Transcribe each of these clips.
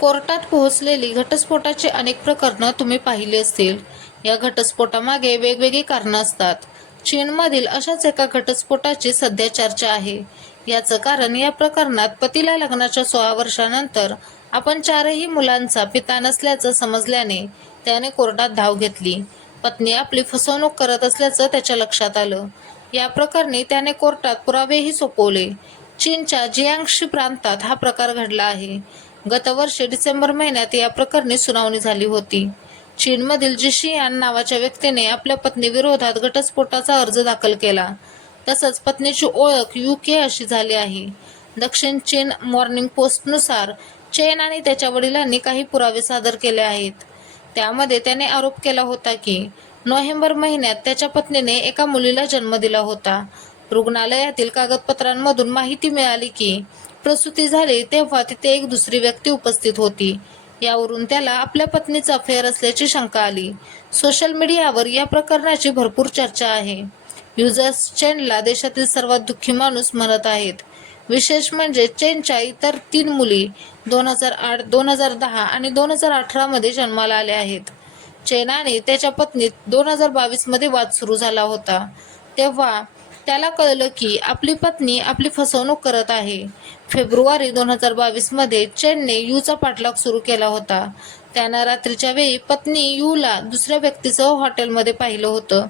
कोर्टात पोहोचलेली घटस्फोटाची अनेक प्रकरणं तुम्ही पाहिली असतील. या घटस्फोटामागे वेगवेगळी कारणं असतात. चीनमधील अशाच एका घटस्फोटाची सध्या चर्चा आहे. याचं कारण या प्रकरणात पतीला लग्नाच्या 16 वर्षांनंतर आपण 4ही मुलांचा पिता नसल्याचं समजल्याने त्याने कोर्टात धाव घेतली. पत्नी आपली फसवणूक करत असल्याचं त्याच्या लक्षात आलं. या प्रकरणी त्याने कोर्टात पुरावेही सोपवले. चीनच्या जियांग्शी प्रांतात हा प्रकार घडला आहे. गतवर्षी डिसेंबर महिन्यात या प्रकरणी सुनावणी झाली होती. चीनमधील जिशियान नावाच्या व्यक्तीने आपल्या पत्नीविरोधात घटस्फोटाचा अर्ज दाखल केला. तसंच पत्नीची ओळख युके अशी झाली आहे. दक्षिण चीन मॉर्निंग पोस्टनुसार चेन आणि त्याच्या वडिलांनी काही पुरावे सादर केले आहेत. त्यामध्ये त्याने आरोप केला होता की नोव्हेंबर महिन्यात त्याच्या पत्नीने एका मुलीला जन्म दिला होता. रुग्णालयातील कागदपत्रांमधून माहिती मिळाली की प्रसूती झाली तेव्हा तिथे एक दुसरी व्यक्ती उपस्थित होती. यावरून त्याला आपल्या पत्नीचा अफेअर असल्याची शंका आली. सोशल मीडियावर या प्रकरणाची भरपूर चर्चा आहे. युजर्स चेनला देशातील सर्वात दुःखी माणूस म्हणत आहेत. विशेष म्हणजे चेनच्या इतर 3 मुली 2008, 2010 आणि 2018 मध्ये जन्माला आल्या आहेत. चेन आणि त्याच्या पत्नीत 2022 मध्ये वाद सुरू झाला होता. तेव्हा त्याला कळलं की आपली पत्नी आपली फसवणूक करत आहे. फेब्रुवारी 2022 मध्ये चेनने यूचा पाठलाग सुरू केला होता. त्यानं रात्रीच्या वेळी पत्नी यूला दुसऱ्या व्यक्तीसह हॉटेलमध्ये पाहिलं होतं.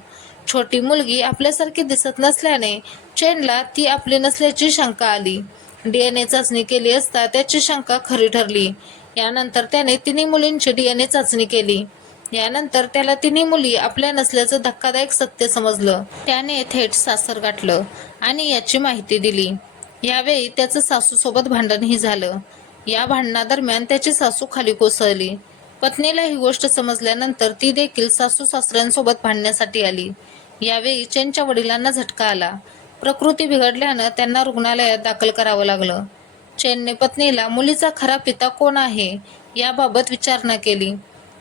छोटी मुलगी आपल्यासारखी दिसत नसल्याने चेनला ती आपली नसल्याची शंका आली. DNA चाचणी केली असता त्याची शंका खरी ठरली. यानंतर त्याने 3 मुलींची DNA चाचणी केली. यानंतर त्याला 3 मुली आपल्या नसल्याचं धक्कादायक सत्य समजलं. त्याने थेट सासर गाठलं आणि याची माहिती दिली. यावेळी त्याचं सासूसोबत भांडणही झालं. या भांडणादरम्यान त्याची सासू खाली कोसळली. पत्नीला ही गोष्ट समजल्यानंतर ती देखील सासू सासऱ्यांसोबत भांडण्यासाठी आली. यावेळी चेनच्या वडिलांना झटका आला. प्रकृती बिघडल्यानं त्यांना रुग्णालयात दाखल करावं लागलं. चेनने पत्नीला मुलीचा खरा पिता कोण आहे याबाबत विचारणा केली.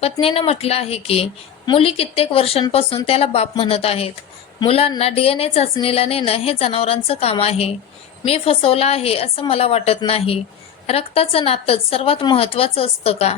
पत्नीनं म्हटलं आहे की मुली कित्येक वर्षांपासून त्याला बाप म्हणत आहेत. मुलांना DNA चाचणीला नेणं हे जनावरांचं काम आहे. मी फसवला आहे असं मला वाटत नाही. रक्ताचं नातंच सर्वात महत्त्वाचं असतं का?